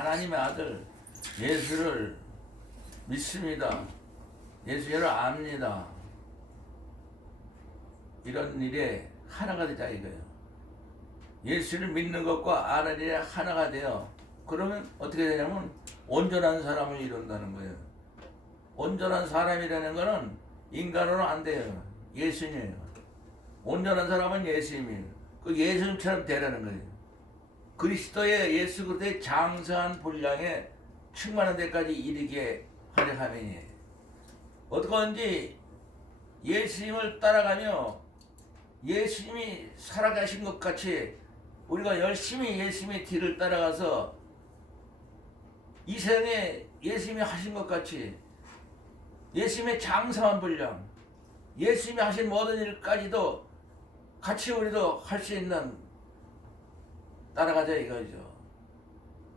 하나님의 아들 예수를 믿습니다. 예수를 압니다. 이런 일에 하나가 되자 이거예요. 예수를 믿는 것과 아는 일에 하나가 돼요. 그러면 어떻게 되냐면 온전한 사람을 이룬다는 거예요. 온전한 사람이라는 것은 인간으로 안 돼요. 예수님이에요. 온전한 사람은 예수님이에요. 그 예수님처럼 되라는 거예요. 그리스도의 예수 그리스도의 장성한 분량에 충만한 데까지 이르게 하려 함이니 어떻게든지 예수님을 따라가며 예수님이 살아가신 것 같이 우리가 열심히 예수님의 뒤를 따라가서 이 세상에 예수님이 하신 것 같이 예수님의 장성한 분량, 예수님이 하신 모든 일까지도 같이 우리도 할 수 있는 따라가자 이거죠.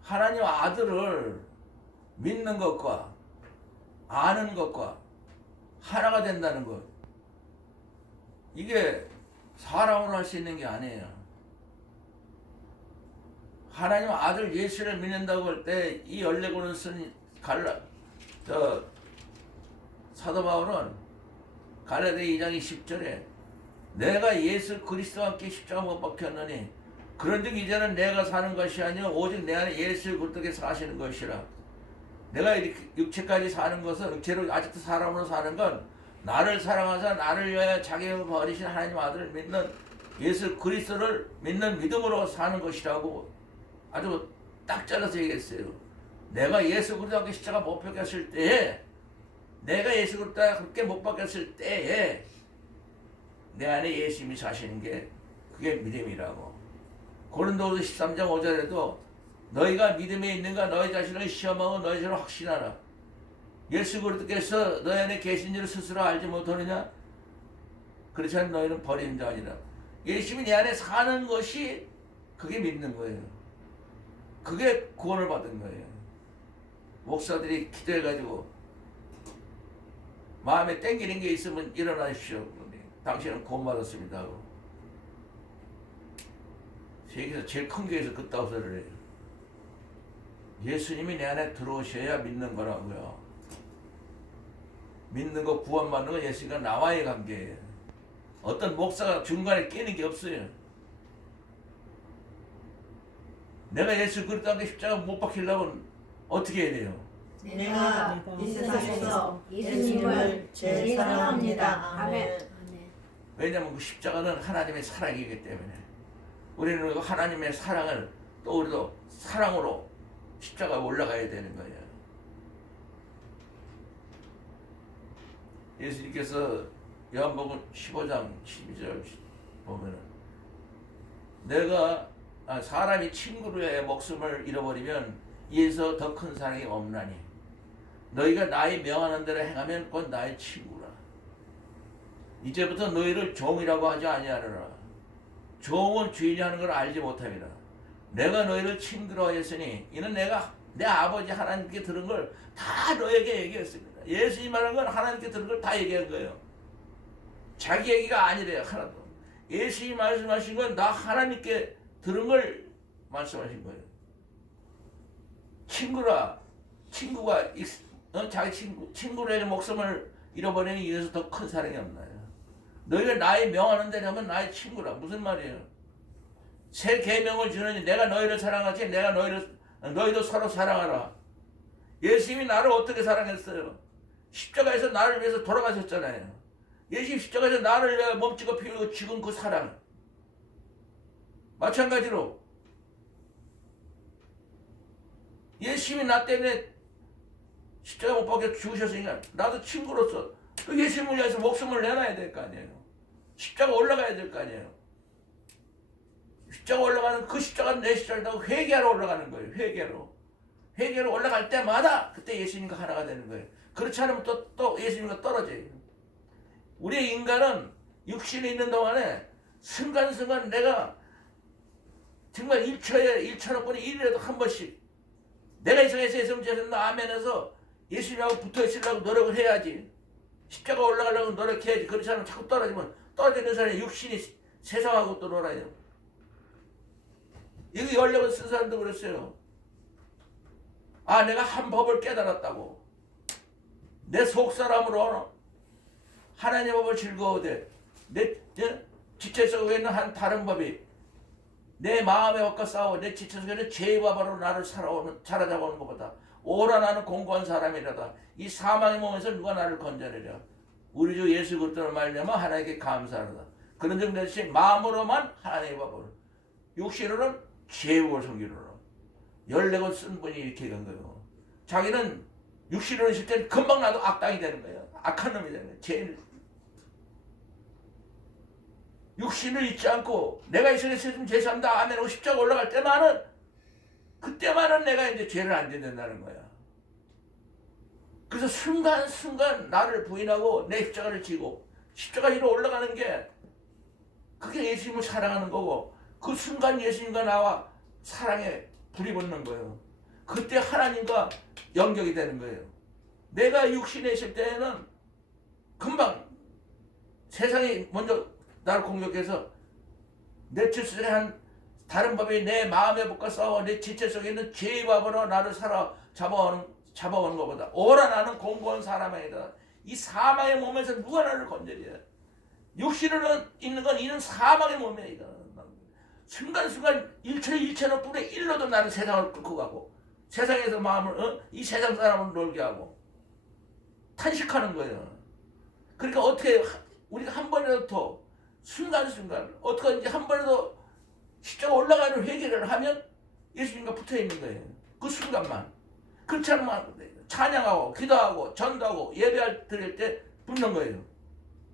하나님 아들을 믿는 것과 아는 것과 하나가 된다는 것. 이게 사람으로 할 수 있는 게 아니에요. 하나님 아들 예수를 믿는다고 할 때 이 14권을 쓴 사도 바울은 갈라디아 2장 20절에 내가 예수 그리스도와 함께 십자가 못 박혔느니 그런즉 이제는 내가 사는 것이 아니요 오직 내 안에 예수 그리스도께서 사시는 것이라. 내가 이렇게 육체까지 사는 것은 육체로 아직도 사람으로 사는 건 나를 사랑하사 나를 위하여 자기 몸을 버리신 하나님 아들을 믿는 예수 그리스도를 믿는 믿음으로 사는 것이라고 아주 딱 잘라서 얘기했어요. 내가 예수 그리스도와 함께 십자가 못 박혔을 때에 내가 예수 그리스도와 그렇게 못 박혔을 때에 내 안에 예수님이 사시는 게 그게 믿음이라고. 고린도후서 13장 5절에도 너희가 믿음에 있는가 너희 자신을 시험하고 너희 자신을 확신하라. 예수 그리스도께서 너희 안에 계신 줄을 스스로 알지 못하느냐? 그렇지 않으면 너희는 버리는 자 아니라. 예수님이 내 안에 사는 것이 그게 믿는 거예요. 그게 구원을 받은 거예요. 목사들이 기도해가지고 마음에 땡기는 게 있으면 일어나십시오. 당신은 구원받았습니다 하고. 세계에서 제일 큰 교회에서 그따위 소리를 해요. 예수님이 내 안에 들어오셔야 믿는 거라고요. 믿는 거 구원받는 건 예수가 나와의 관계예요. 어떤 목사가 중간에 끼는 게 없어요. 내가 예수 그리스도와 함께 십자가 못 박히려면 어떻게 해야 돼요? 내가 이 세상에서 예수님을 제일 사랑합니다. 아멘. 왜냐하면 그 십자가는 하나님의 사랑이기 때문에 우리는 그 하나님의 사랑을 또 우리도 사랑으로 십자가에 올라가야 되는 거예요. 예수님께서 요한복음 15장 12절 보면은 내가 사람이 친구로 해 목숨을 잃어버리면 이에서 더 큰 사랑이 없나니 너희가 나의 명하는 대로 행하면 곧 나의 친구라. 이제부터 너희를 종이라고 하지 아니하리라. 종은 주인이 하는 걸 알지 못함이라. 내가 너희를 친구로 하였으니 이는 내가 내 아버지 하나님께 들은 걸 다 너에게 얘기했습니다. 예수님 말한 건 하나님께 들은 걸 다 얘기한 거예요. 자기 얘기가 아니래요. 하나도. 예수님이 말씀하신 건 나 하나님께 들은 걸 말씀하신 거예요. 친구라. 친구가 자기 친구를 목숨을 잃어버리는 이에서 더 큰 사랑이 없나요? 너희가 나의 명하는 대로 하면 나의 친구라. 무슨 말이에요? 새 계명을 주느니 내가 너희를 사랑하지 내가 너희도 서로 사랑하라. 예수님이 나를 어떻게 사랑했어요? 십자가에서 나를 위해서 돌아가셨잖아요. 예수님 십자가에서 나를 위해 몸찍어 피우고 죽은 그 사랑. 마찬가지로 예수님이 나 때문에 십자가 못 박혀 죽으셨으니까 나도 친구로서 그 예수님을 위해서 목숨을 내놔야 될 거 아니에요. 십자가 올라가야 될 거 아니에요. 십자가 올라가는 그 십자가는 내 십자가라고 회개하러 올라가는 거예요. 회개로 올라갈 때마다 그때 예수님과 하나가 되는 거예요. 그렇지 않으면 또 예수님과 떨어져요. 우리 인간은 육신이 있는 동안에 순간순간 내가 정말 1천억분의 1이라도 한 번씩 내가 이 세상에서 예수님 죄송합니다 아멘해서 예수님하고 붙어 있으려고 노력을 해야지. 십자가 올라가려고 노력해야지. 그렇지 않으면 자꾸 떨어지는 사람이 육신이 세상하고 또 놀아요. 여기 14번 쓴 사람도 그랬어요. 아, 내가 한 법을 깨달았다고. 내 속사람으로 하나님의 법을 즐거워되 내 지체 속에 있는 한 다른 법이 내 마음의 법과 싸워 내 지체 속에 있는 죄의 법으로 나를 사로잡아오는 것보다 오라 나는 공고한 사람이라다. 이 사망의 몸에서 누가 나를 건져내랴. 우리 주 예수 그리스도로 말미암아 하나님께 감사하다. 그런즉 내 마음으로만 하나님의 법을, 육신으로는 죄의 섬기로는 14권 쓴 분이 이렇게 된 거예요. 자기는 육신으로 있을 때는 금방 나도 악당이 되는 거예요. 악한 놈이 되는 거예요. 죄를. 육신을 잊지 않고 내가 이 세상에 있으면 죄삼다 아멘 하고 십자가 올라갈 그때만은 내가 이제 죄를 안 짓는다는 거야. 그래서 순간순간 나를 부인하고 내 십자가를 지고 십자가 위로 올라가는 게 그게 예수님을 사랑하는 거고, 그 순간 예수님과 나와 사랑에 불이 붙는 거예요. 그때 하나님과 연결이 되는 거예요. 내가 육신에 있을 때에는 금방 세상이 먼저 나를 공격해서 내 질서에 한 다른 법이 내 마음의 법과 싸워 내 지체 속에 있는 죄의 법으로 나를 잡아오는 것보다 오라 나는 공고한 사람이다. 이 사망의 몸에서 누가 나를 건져야. 육신으로 있는 건 이는 사망의 몸이다. 순간순간 일체는 뿐에 일로도 나는 세상을 끌고 가고 세상에서 마음을 이 세상 사람을 놀게 하고 탄식하는 거예요. 그러니까 어떻게 우리가 한 번이라도 더 순간순간 어떻게 이제 한 번이라도 십자가 올라가는 회개를 하면 예수님과 붙어 있는 거예요. 그 순간만. 그렇지 않으면 찬양하고 기도하고 전도하고 예배 드릴 때 붙는 거예요.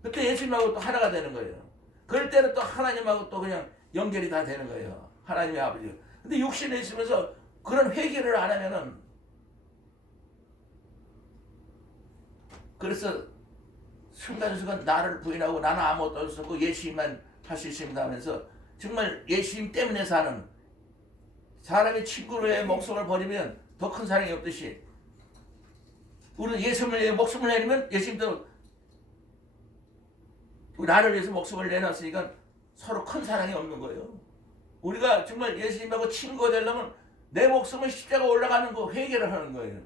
그때 예수님하고 또 하나가 되는 거예요. 그럴 때는 또 하나님하고 또 그냥 연결이 다 되는 거예요. 하나님의 아버지. 근데 육신에 있으면서 그런 회개를 안 하면은, 그래서 순간순간 나를 부인하고 나는 아무것도 할 수 없고 예수님만 할 수 있습니다 하면서 정말 예수님 때문에 사는, 사람이 친구로의 목숨을 버리면 더 큰 사랑이 없듯이 우리는 예수님을 위해 목숨을 내리면 예수님도 나를 위해서 목숨을 내놨으니까 서로 큰 사랑이 없는 거예요. 우리가 정말 예수님하고 친구가 되려면 내 목숨을 십자가 올라가는 거 회개를 하는 거예요.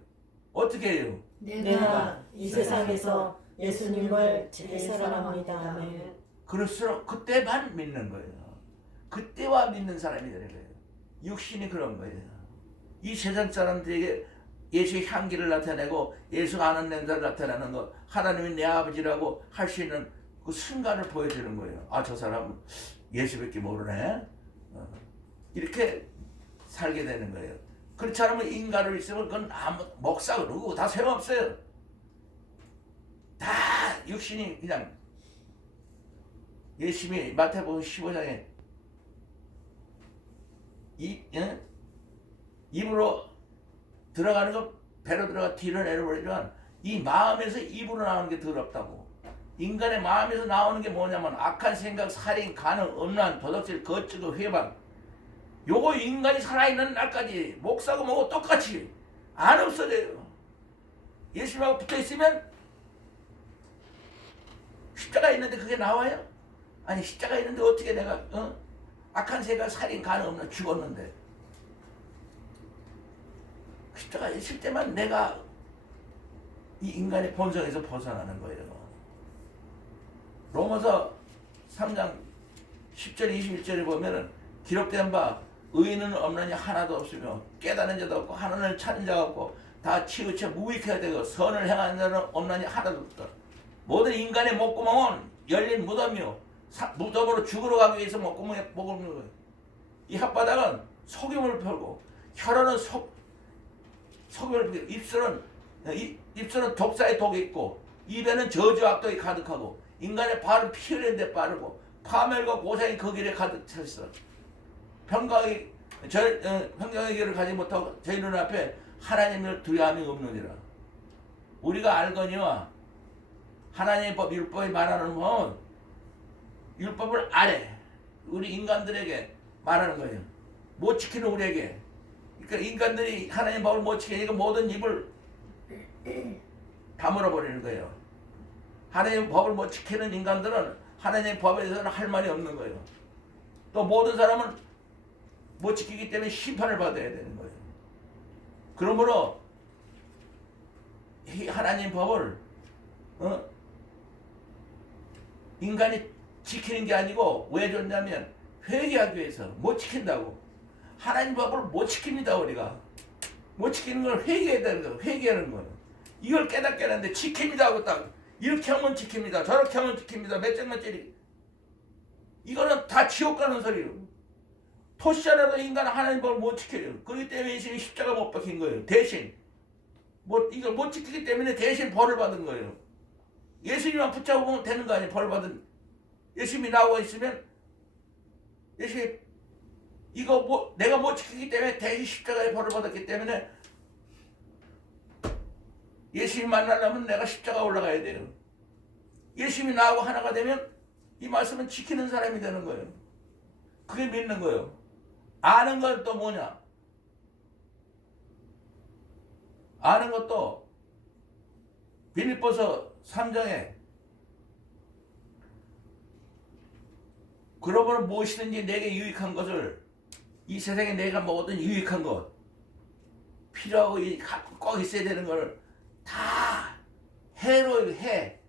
어떻게 해요? 내가 이 세상에서 예수님을 제일 사랑합니다. 아멘. 그럴수록 그때만 믿는 거예요. 그때와 믿는 사람이 되는 거예요. 육신이 그런 거예요. 이 세상 사람들에게 예수의 향기를 나타내고 예수가 아는 냄새를 나타내는 거, 하나님이 내 아버지라고 할 수 있는 그 순간을 보여주는 거예요. 아, 저 사람은 예수밖에 모르네. 이렇게 살게 되는 거예요. 그렇지 않으면 인간으로 있으면 그건 아무 목사고 누구고 다 소용없어요. 다 육신이 그냥, 예수님이 마태복음 15장에 입으로 들어가는 거 배로 들어가 뒤로 내려버리지만 이 마음에서 입으로 나오는 게 더럽다고. 인간의 마음에서 나오는 게 뭐냐면 악한 생각, 살인, 간음, 음란, 도덕질, 거짓고 회방. 요거 인간이 살아있는 날까지 목사고 뭐고 똑같이 안 없어져요. 예수님하고 붙어있으면 십자가 있는데 그게 나와요? 아니, 십자가 있는데 어떻게 내가 악한 생각, 살인, 간음, 음란 죽었는데 십자가 있을 때만 내가 이 인간의 본성에서 벗어나는 거예요. 로마서 3장 10절 21절에 보면은 기록된 바 의인은 없느니 하나도 없으며 깨닫는 자도 없고 하나님을 찾는 자가 없고 다 치우쳐 무익해야 되고 선을 행하는 자는 없느니 하나도 없다. 모든 인간의 목구멍은 열린 무덤이요 무덤으로 죽으러 가기 위해서 목구멍에 목을 넣는 거예요. 이 혓바닥은 속임을 펴고 혀로는 속임을 펴고 입술은 독사의 독이 있고 입에는 저주 악독이 가득하고 인간의 발은 피 흘리는 데 빠르고 파멸과 고생이 그 길에 가득 차 있어. 평강의 길을 가지 못하고 저희 눈앞에 하나님을 두려움이 없느니라. 우리가 알거니와 하나님의 법 율법이 말하는 건 율법을 아래 우리 인간들에게 말하는 거예요. 못 지키는 우리에게. 그러니까 인간들이 하나님의 법을 못 지키니까 모든 입을 다물어 버리는 거예요. 하나님의 법을 못 지키는 인간들은 하나님의 법에 대해서는 할 말이 없는 거예요. 또 모든 사람은 못 지키기 때문에 심판을 받아야 되는 거예요. 그러므로 이 하나님 법을 인간이 지키는 게 아니고 왜 좋냐면 회개하기 위해서. 못 지킨다고. 하나님 법을 못 지킵니다. 우리가 못 지키는 걸 회개해야 되는 거예요. 회개하는 거예요. 이걸 깨닫게 하는데 지킵니다 하고 딱 이렇게 하면 지킵니다, 저렇게 하면 지킵니다, 몇 장만짜리. 이거는 다 지옥 가는 소리예요. 토시자라도 인간은 하나님 법을 못 지켜요. 그렇기 때문에 예수님이 십자가 못 박힌 거예요. 대신 이걸 못 지키기 때문에 대신 벌을 받은 거예요. 예수님만 붙잡으면 되는 거 아니에요. 벌 받은. 예수님이 나오고 있으면 예수님 이거 내가 못 지키기 때문에 대신 십자가에 벌을 받았기 때문에 예수님 만나려면 내가 십자가 올라가야 돼요. 예수님이 나하고 하나가 되면 이 말씀은 지키는 사람이 되는 거예요. 그게 믿는 거예요. 아는 건 또 뭐냐? 아는 것도 빌립보서 3장에 그러므로 무엇이든지 내게 유익한 것을, 이 세상에 내가 먹었던 유익한 것, 필요하고 꼭 있어야 되는 걸 다 해로 해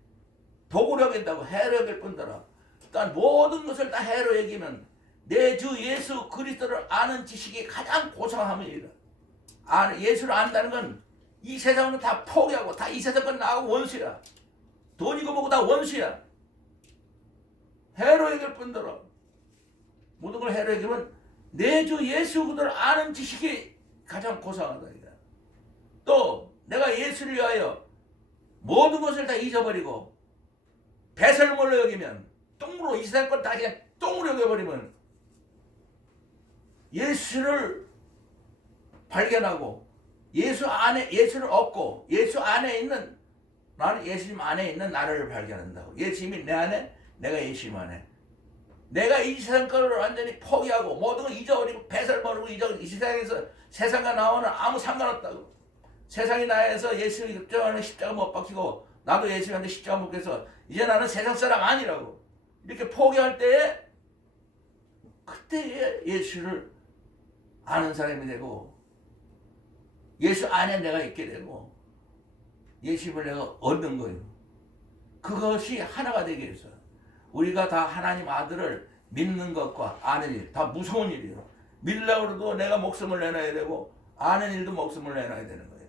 도구로 여긴다고. 해로 여길 뿐더러 그러니까 모든 것을 다 해로 여기면 내 주 예수 그리스도를 아는 지식이 가장 고상함이라. 예수를 안다는 건 이 세상은 다 포기하고 다 이 세상 건 나하고 원수야. 돈이고 뭐고 다 원수야. 해로 여길 뿐더러 모든 걸 해로 여기면 내 주 예수 그리스도를 아는 지식이 가장 고상하다. 또 내가 예수를 위하여 모든 것을 다 잊어버리고 배설물로 여기면, 똥으로, 이 세상 건 다 그냥 똥으로 여겨버리면 예수를 발견하고 예수를 얻고 예수 안에 있는, 나는 예수님 안에 있는 나를 발견한다고. 예수님이 내 안에, 내가 예수님 안에. 내가 이 세상 거를 완전히 포기하고 모든 걸 잊어버리고 배설물로 이 세상에서 세상과 나와는 아무 상관없다고. 세상이 나에서 예수님이 급정하는 십자가 못 박히고 나도 예수님한테 십자가 못 박혀서 이제 나는 세상 사람 아니라고 이렇게 포기할 때에 그때 예수를 아는 사람이 되고 예수 안에 내가 있게 되고 예수님을 내가 얻는 거예요. 그것이 하나가 되기 위해서 우리가 다 하나님 아들을 믿는 것과 아는 일, 다 무서운 일이에요. 믿으려고 해도 내가 목숨을 내놔야 되고 아는 일도 목숨을 내놔야 되는 거예요.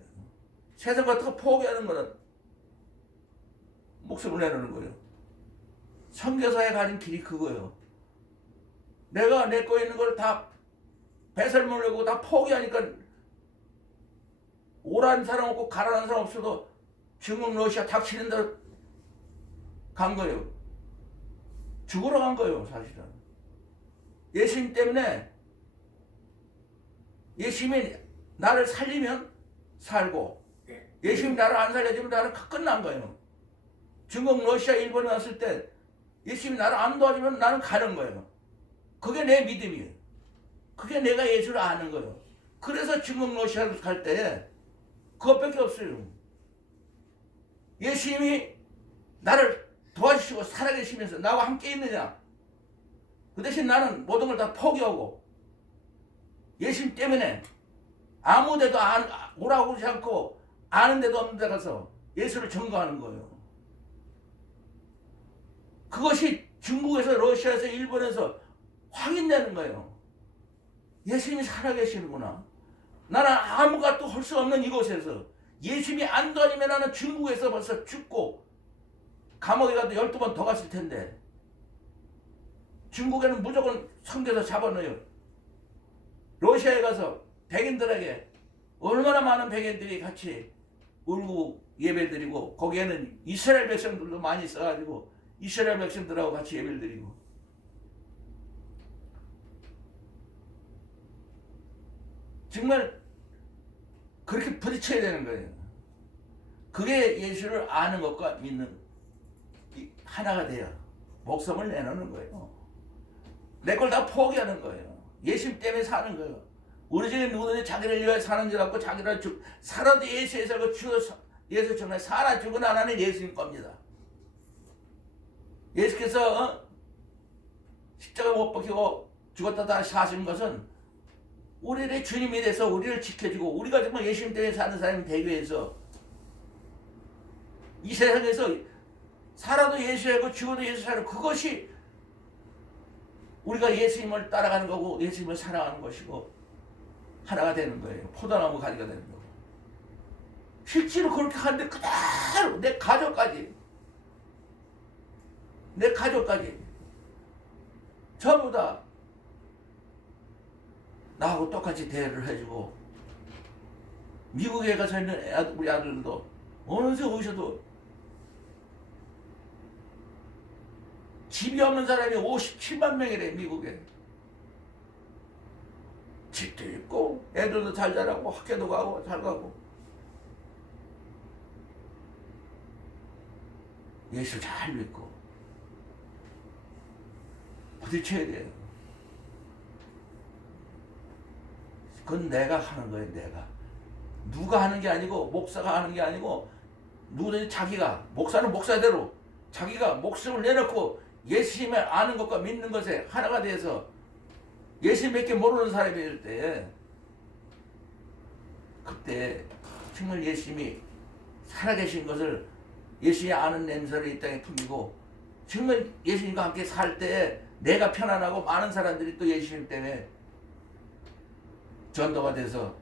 세상 같은 거 포기하는 거는 목숨을 내놓는 거예요. 선교사에 가는 길이 그거예요. 내가 내 거 있는 걸 다 배설물로 하고 다 포기하니까 오라는 사람 없고 가라는 사람 없어도 중국 러시아 닥치는 대로 간 거예요. 죽으러 간 거예요. 사실은 예수님 때문에. 예수님이 나를 살리면 살고 예수님이 나를 안 살려주면 나는 끝난 거예요. 중국, 러시아, 일본에 왔을 때 예수님이 나를 안 도와주면 나는 가는 거예요. 그게 내 믿음이에요. 그게 내가 예수를 아는 거예요. 그래서 중국, 러시아를 갈 때 그것밖에 없어요. 예수님이 나를 도와주시고 살아계시면서 나와 함께 있느냐. 그 대신 나는 모든 걸 다 포기하고 예수님 때문에 아무 데도 오라고 하지 않고 아는 데도 없는 데 가서 예수를 증거하는 거예요. 그것이 중국에서, 러시아에서, 일본에서 확인되는 거예요. 예수님이 살아계시는구나. 나는 아무것도 할 수 없는 이곳에서 예수님이 안 도와주면 나는 중국에서 벌써 죽고 감옥에 가도 12번 더 갔을 텐데 중국에는 무조건 선교사 잡아넣어요. 러시아에 가서 백인들에게 얼마나 많은 백인들이 같이 울고 예배드리고 거기에는 이스라엘 백성들도 많이 있어가지고 이스라엘 백성들하고 같이 예배를 드리고 정말 그렇게 부딪혀야 되는 거예요. 그게 예수를 아는 것과 믿는 하나가 돼요. 목숨을 내놓는 거예요. 내 걸 다 포기하는 거예요. 예수님 때문에 사는 거예요. 우리 중에 누구든지 자기를 위해 사는 줄 알고 자기를 살아도 예수에 살고 죽어서 예수 정말 살아 죽은 하나는 예수님 겁니다. 예수께서 십자가 못 박히고 죽었다 다시 사신 것은 우리의 주님이 돼서 우리를 지켜주고 우리가 정말 예수님 때문에 사는 사람이 되기 위해서 이 세상에서 살아도 예수하고 죽어도 예수 사는 그것이 우리가 예수님을 따라가는 거고 예수님을 사랑하는 것이고 하나가 되는 거예요. 포도나무 가지가 되는 거고. 실제로 그렇게 하는데 그대로 내 가족까지 전부 다 나하고 똑같이 대화를 해주고 미국에 가서 있는 우리 아들도 어느새 오셔도 집이 없는 사람이 57만 명이래. 미국에 집도 있고 애들도 잘 자라고 학교도 가고 잘 가고 예수 잘 믿고 부딪혀야 돼요. 그건 내가 하는 거예요. 내가 누가 하는 게 아니고 목사가 하는 게 아니고 누구든지 자기가 목사는 목사대로 자기가 목숨을 내놓고 예수님을 아는 것과 믿는 것에 하나가 돼서 예수님밖에 모르는 사람이 될 때 그때 정말 예수님이 살아계신 것을 예수님이 아는 냄새를 이 땅에 풍기고 정말 예수님과 함께 살 때 내가 편안하고 많은 사람들이 또 예수님 때문에 전도가 돼서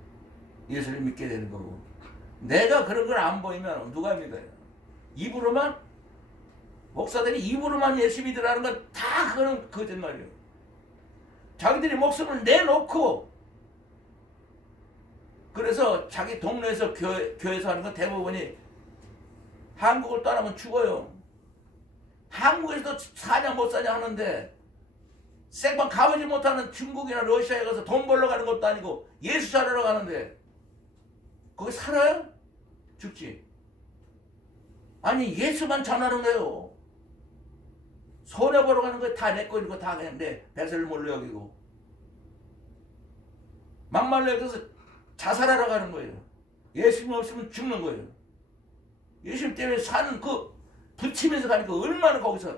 예수를 믿게 되는 거고 내가 그런 걸 안 보이면 누가 믿어요? 입으로만 목사들이 입으로만 예수 믿으라는 건 다 그런 거짓말이에요. 자기들이 목숨을 내놓고 그래서 자기 동네에서 교회에서 하는 건 대부분이 한국을 떠나면 죽어요. 한국에서도 사냐 못 사냐 하는데 생판 가보지 못하는 중국이나 러시아에 가서 돈 벌러 가는 것도 아니고 예수 자르러 가는데 거기 살아요? 죽지. 아니 예수만 전하는 거예요. 손해보러 가는 거 다 내 거 이거 다 그냥 내 배설을 몰래 여기고 막말로 여기서 자살하러 가는 거예요. 예수님 없으면 죽는 거예요. 예수님 때문에 사는 그 부치면서 가니까 얼마나 거기서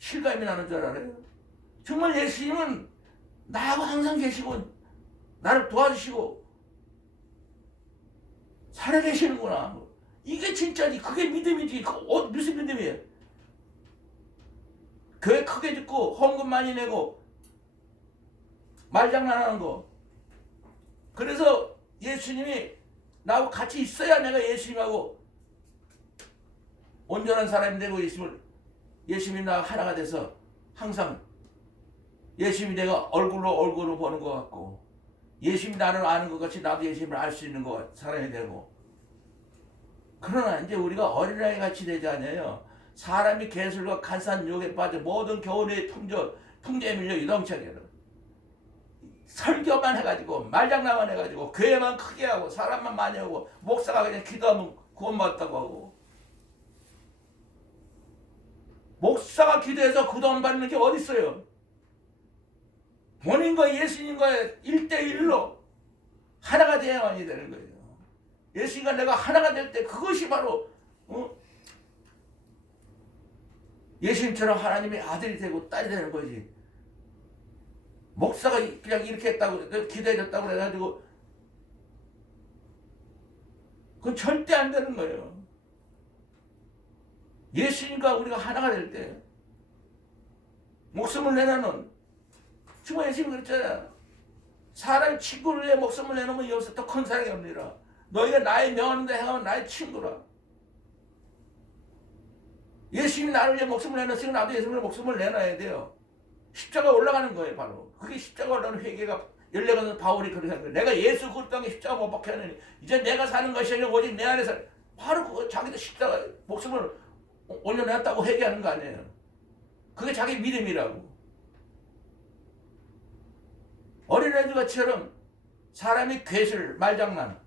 실감이 나는 줄 알아요? 정말 예수님은 나하고 항상 계시고 나를 도와주시고 살아계시는구나. 이게 진짜지. 그게 믿음이지. 무슨 믿음이에요? 교회 크게 짓고 헌금 많이 내고 말장난하는 거. 그래서 예수님이 나하고 같이 있어야 내가 예수님하고 온전한 사람이 되고 예수님이 나와 하나가 돼서 항상 예수님이 내가 얼굴로 보는 것 같고 예수님이 나를 아는 것 같이 나도 예수님을 알 수 있는 사람이 되고 그러나 이제 우리가 어린아이 같이 되지 않아요. 사람이 개술과 간산 유혹에 빠져 모든 교훈의 통제에 밀려 유동차게 설교만 해가지고 말장난만 해가지고 교회만 크게 하고 사람만 많이 하고 목사가 그냥 기도하면 구원받았다고 하고 목사가 기도해서 구원 받는 게 어디 있어요? 본인과 예수님과의 1대1로 하나가 돼야만이 되는 거예요. 예수님과 내가 하나가 될 때 그것이 바로 예수님처럼 하나님의 아들이 되고 딸이 되는 거지. 목사가 그냥 이렇게 했다고 기도해줬다고 해가지고 그건 절대 안 되는 거예요. 예수님과 우리가 하나가 될 때 목숨을 내놓는 정말 예수님이 그랬잖아요. 사람이 친구를 위해 목숨을 내놓으면 여기서 더 큰 사랑이 없느니라. 너희가 나의 명하는 데 행하면 나의 친구라. 예수님이 나를 위해 목숨을 내놨으니 나도 예수님의 목숨을 내놔야 돼요. 십자가 올라가는 거예요. 바로 그게 십자가 올라가는 회개가 14번 바울이 그렇게 하는 거예요. 내가 예수 그리스도에 십자가 못 박혀 하느니 이제 내가 사는 것이 아니라 오직 내 안에서 바로 그거 자기도 십자가 목숨을 올려놨다고 회개하는 거 아니에요. 그게 자기 믿음이라고. 어린애들처럼 사람이 괴술, 말장난,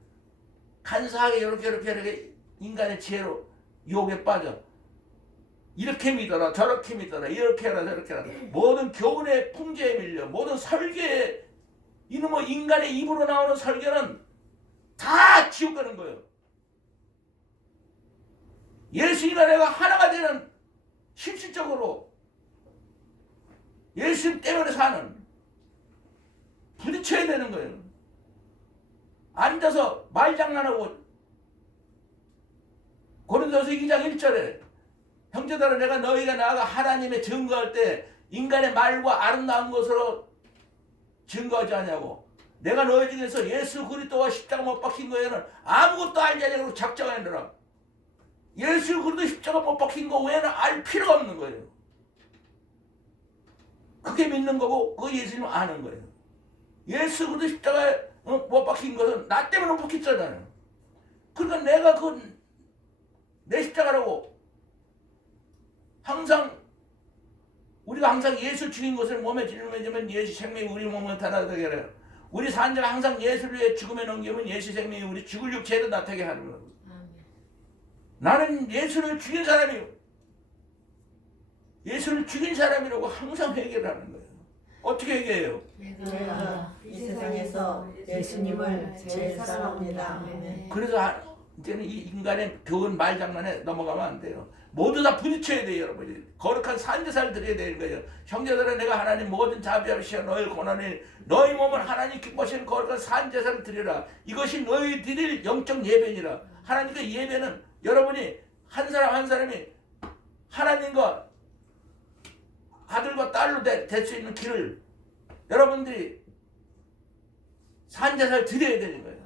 간사하게 이렇게 인간의 지혜로 유혹에 빠져 이렇게 믿어라 저렇게 믿어라 이렇게 해라 저렇게 해라 모든 교훈의 풍제에 밀려 모든 설계에 이놈의 인간의 입으로 나오는 설계는 다 지옥 가는 거예요. 예수님과 내가 하나가 되는 실질적으로 예수님 때문에 사는 부딪혀야 되는 거예요. 앉아서 말장난하고 고린도서 2장 1절에 형제들아 내가 너희가 나아가 하나님의 증거할 때 인간의 말과 아름다운 것으로 증거하지 않냐고. 내가 너희 중에서 예수 그리스도와 십자가 못 박힌 거에는 아무것도 알지 않냐고 작정하느라. 예수 그리스도 십자가 못 박힌 거 외에는 알 필요가 없는 거예요. 그게 믿는 거고 그 예수님은 아는 거예요. 예수 그리스도 십자가에 못 박힌 것은 나 때문에 못 박혔잖아요. 그러니까 내가 내 십자가라고 항상 우리가 항상 예수 죽인 것을 몸에 짊어지면 예수 생명이 우리 몸에 나타나게 해요. 우리 산자가 항상 예수를 위해 죽음에 넘기면 예수 생명이 우리 죽을 육체로 나타나게 하는 거예요. 나는 예수를 죽인 사람이요. 예수를 죽인 사람이라고 항상 회개를 하는 거예요. 어떻게 회개해요? 내가 이 세상에서 예수님을 제일 사랑합니다. 아멘. 그래서 이제는 이 인간의 교훈 말장난에 넘어가면 안 돼요. 모두 다 부딪혀야 돼요, 여러분. 거룩한 산제사를 드려야 되는 거예요. 형제들아 내가 하나님 모든 자비하를 시어 너희를 권하니 너희 몸은 하나님 기뻐하시는 거룩한 산제사를 드리라. 이것이 너희 드릴 영적 예배니라. 하나님의 예배는 여러분이 한 사람 한 사람이 하나님과 아들과 딸로 될 수 있는 길을 여러분들이 산제사를 드려야 되는 거예요.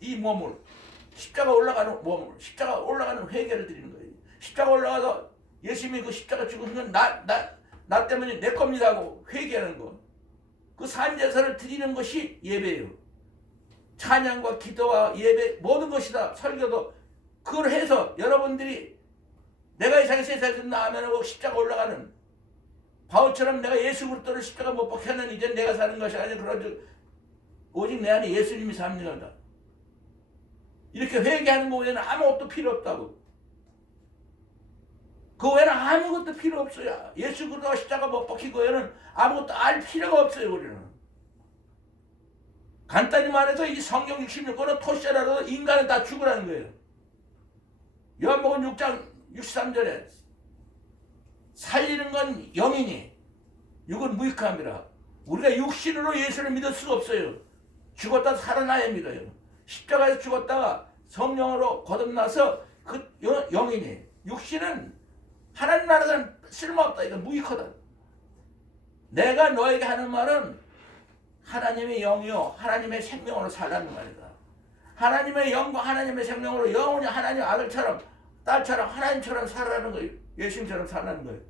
이 몸을 십자가 올라가는 몸을 십자가 올라가는 회개를 드리는 거예요. 십자가 올라가서 예수님이 그 십자가 죽은 건 나 때문에 내 겁니다 하고 회개하는 거. 그 산제사를 드리는 것이 예배예요. 찬양과 기도와 예배 모든 것이다. 설교도 그걸 해서 여러분들이 내가 이 세상에서 나아면하고 십자가 올라가는 바울처럼 내가 예수 그리스도를 십자가 못 박혀는 이제 내가 사는 것이 아니라 그러지 오직 내 안에 예수님이 삽니다. 이렇게 회개하는 거 외에는 아무것도 필요 없다고. 그 외에는 아무것도 필요 없어요. 예수 그리스도가 십자가 못 박힌 거 외에는 아무것도 알 필요가 없어요. 우리는. 간단히 말해서 이 성경 66권은 토시라도 인간은 다 죽으라는 거예요. 요한복음 6장 63절에 살리는 건 영이니 육은 무익함이라. 우리가 육신으로 예수를 믿을 수가 없어요. 죽었다 살아나야 믿어요. 십자가에서 죽었다가 성령으로 거듭나서 그 영이니 육신은 하나님 나라에서는 쓸모없다. 이건 무익하다. 내가 너에게 하는 말은 하나님의 영이요 하나님의 생명으로 살라는 말이다. 하나님의 영과 하나님의 생명으로 영원히 하나님 아들처럼 딸처럼 하나님처럼 살아가는 거예요. 예수님처럼 살아가는 거예요.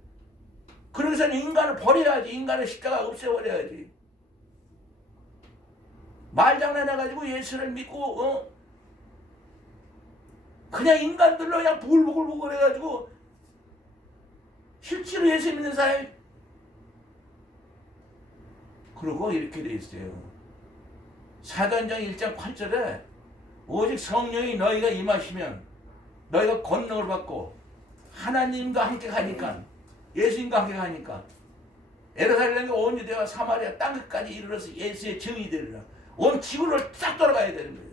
그러고서 인간을 버려야지. 인간의 십자가 없애버려야지. 말장난해가지고 예수를 믿고 그냥 인간들로 그냥 부글부글 해가지고 실제로 예수 믿는 사람이 그러고 이렇게 돼 있어요. 사도행전 1장 8절에 오직 성령이 너희가 임하시면 너희가 권능을 받고 하나님과 함께 가니까 예수님과 함께 가니까 에르사렘과 온 유대와 사마리아 땅끝까지 이르러서 예수의 증이 되리라. 온 지구를 싹 돌아가야 되는 거예요.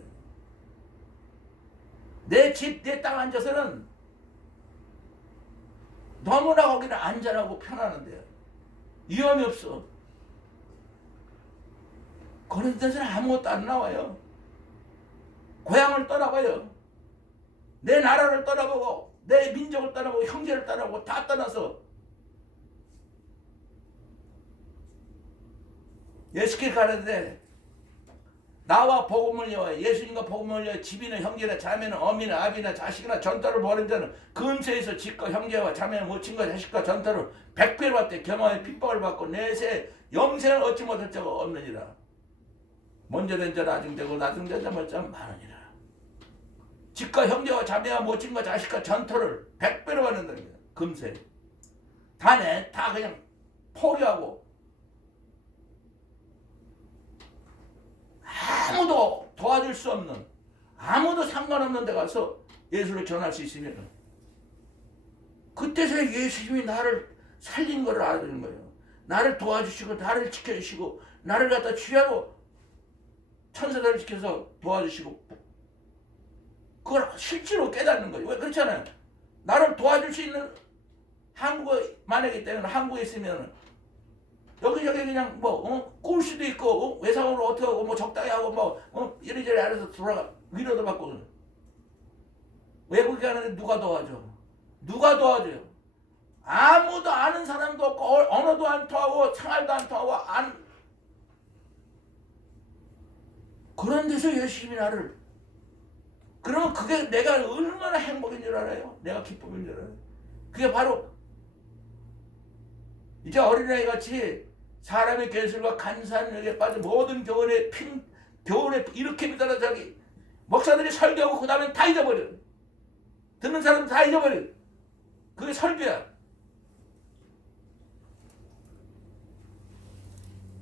내 집, 내 땅 앉아서는 너무나 거기는 안전하고 편안한데요. 위험이 없어. 그런 데서는 아무것도 안 나와요. 고향을 떠나봐요. 내 나라를 떠나보고 내 민족을 떠나보고 형제를 떠나보고 다 떠나서 예수께 가는데 나와 복음을 위하여 예수님과 복음을 위하여 집이나 형제나 자매나 어미나 아비나 자식이나 전터를 벌인 자는 근세에서 집과 형제와 자매나 모친과 자식과 전터를 100배를 받되 겸하여 핍박을 받고 내세 영생을 얻지 못할 자가 없느니라. 먼저 된 자는 나중되고 나중된 자는 많으니라. 집과 형제와 자매와 모친과 자식과 전터를 100배로 받는다. 금세 다 그냥 포기하고 아무도 도와줄 수 없는 아무도 상관없는 데 가서 예수를 전할 수 있으면 그때서야 예수님이 나를 살린 것을 알아듣는 거예요. 나를 도와주시고 나를 지켜주시고 나를 갖다 취하고 천사들을 지켜서 도와주시고 그걸 실제로 깨닫는 거예요. 왜 그렇잖아요. 나를 도와줄 수 있는 한국에 만약에 때문에 한국에 있으면 여기저기 그냥 꿀 수도 있고 외상으로 어떻게 하고 적당히 하고 이리저리 안에서 돌아가 위로도 받고. 외국에 가는데 누가 도와줘? 누가 도와줘요? 아무도 아는 사람도 없고 언어도 안 통하고 생활도 안 통하고 그런 데서 열심히 나를. 그러면 그게 내가 얼마나 행복인 줄 알아요? 내가 기쁨인 줄 알아요? 그게 바로 이제 어린아이 같이 사람의 괴술과 간사함에 빠진 모든 교훈에 이렇게 믿어라 저기 목사들이 설교하고 그 다음에 다 잊어버려. 듣는 사람 다 잊어버려. 그게 설교야.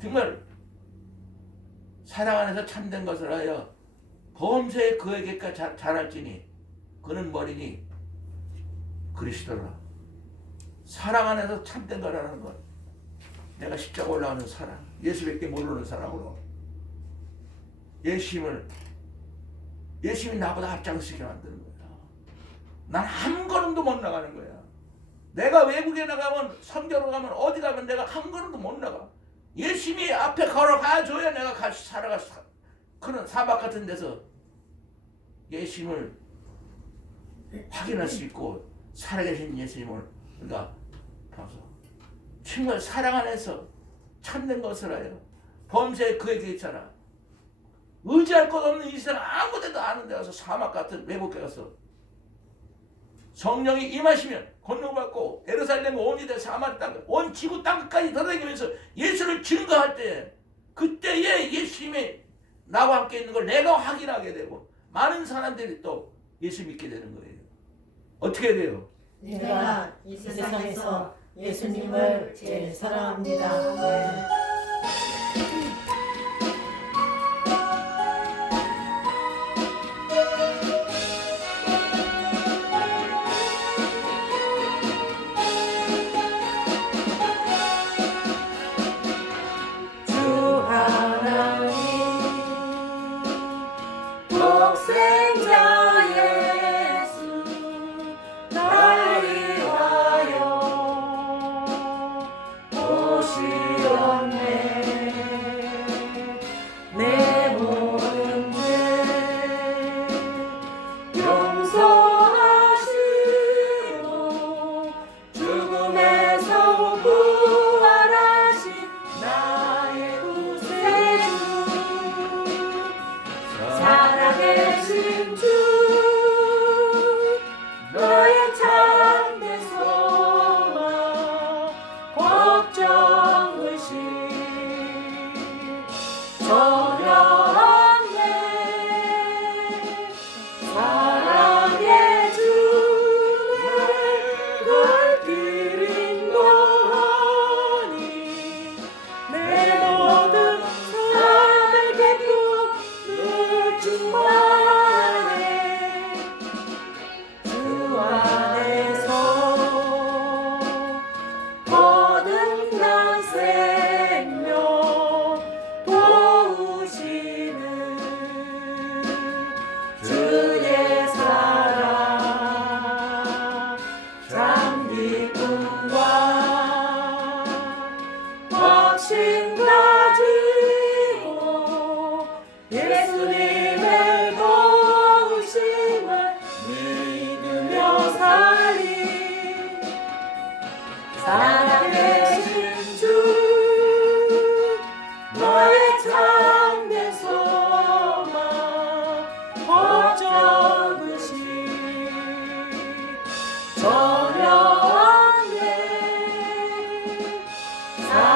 정말 사랑 안에서 참된 것을 하여 범죄의 그에게까지 자랄지니 그는 머리니 그리스도라. 사랑 안에서 참된 거라는 것. 내가 십자가 올라가는 사랑, 예수밖에 모르는 사랑으로 예수님이 나보다 앞장서게 만드는 거야. 난 한 걸음도 못 나가는 거야. 내가 외국에 나가면 선교로 가면 어디 가면 내가 한 걸음도 못 나가. 예수님이 앞에 걸어가줘야 내가 같이 살아가 그런 사막 같은 데서 예수님을 확인할 수 있고 살아계신 예수님을 그러니까 봐서 정말 사랑 안에서 참된 것을 하여 범죄에 그에게 있잖아. 의지할 것 없는 이 세상 아무데도 아는 데 가서 사막 같은 외국에 가서 성령이 임하시면 권능받고 예루살렘 온 유대 사마리 땅 온 지구 땅까지 돌아다니면서 예수를 증거할 때 그때에 예수님이 나와 함께 있는 걸 내가 확인하게 되고 많은 사람들이 또 예수 믿게 되는 거예요. 어떻게 돼요? 내가 이 세상에서 예수님을 제일 사랑합니다. 네.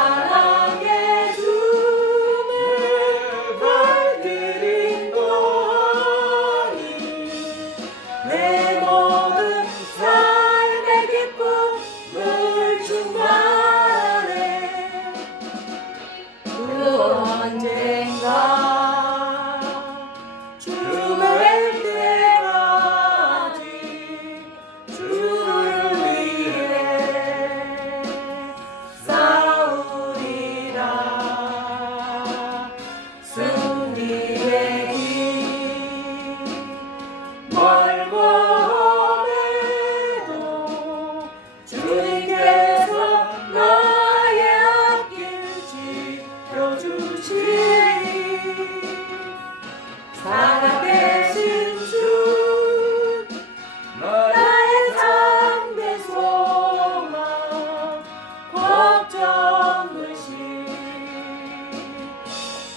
사랑의 주를 갈 길이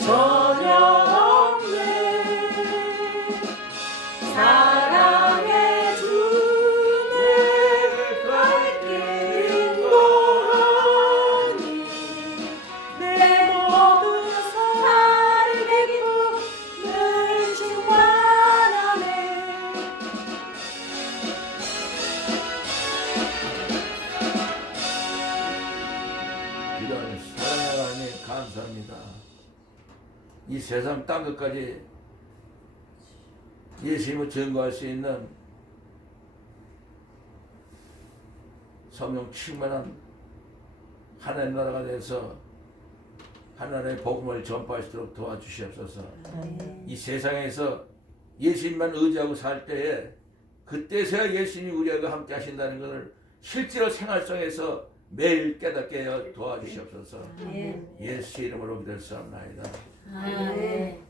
전혀 없네. 사랑의 주내 밝게 인도하니 내 모든 살이 되기도 늘 충만하네. 기도하는 사랑의 하나님 감사합니다. 이 세상 땅 끝까지 예수님을 증거할 수 있는 성령 충만한 하나님 나라가 돼서 하나님의 복음을 전파할 수 있도록 도와주시옵소서. 이 세상에서 예수님만 의지하고 살 때에 그때서야 예수님이 우리와 함께 하신다는 것을 실제로 생활 속에서 매일 깨닫게 하여 도와주시옵소서. 예수 이름으로 기도했사옵나이다. 아멘.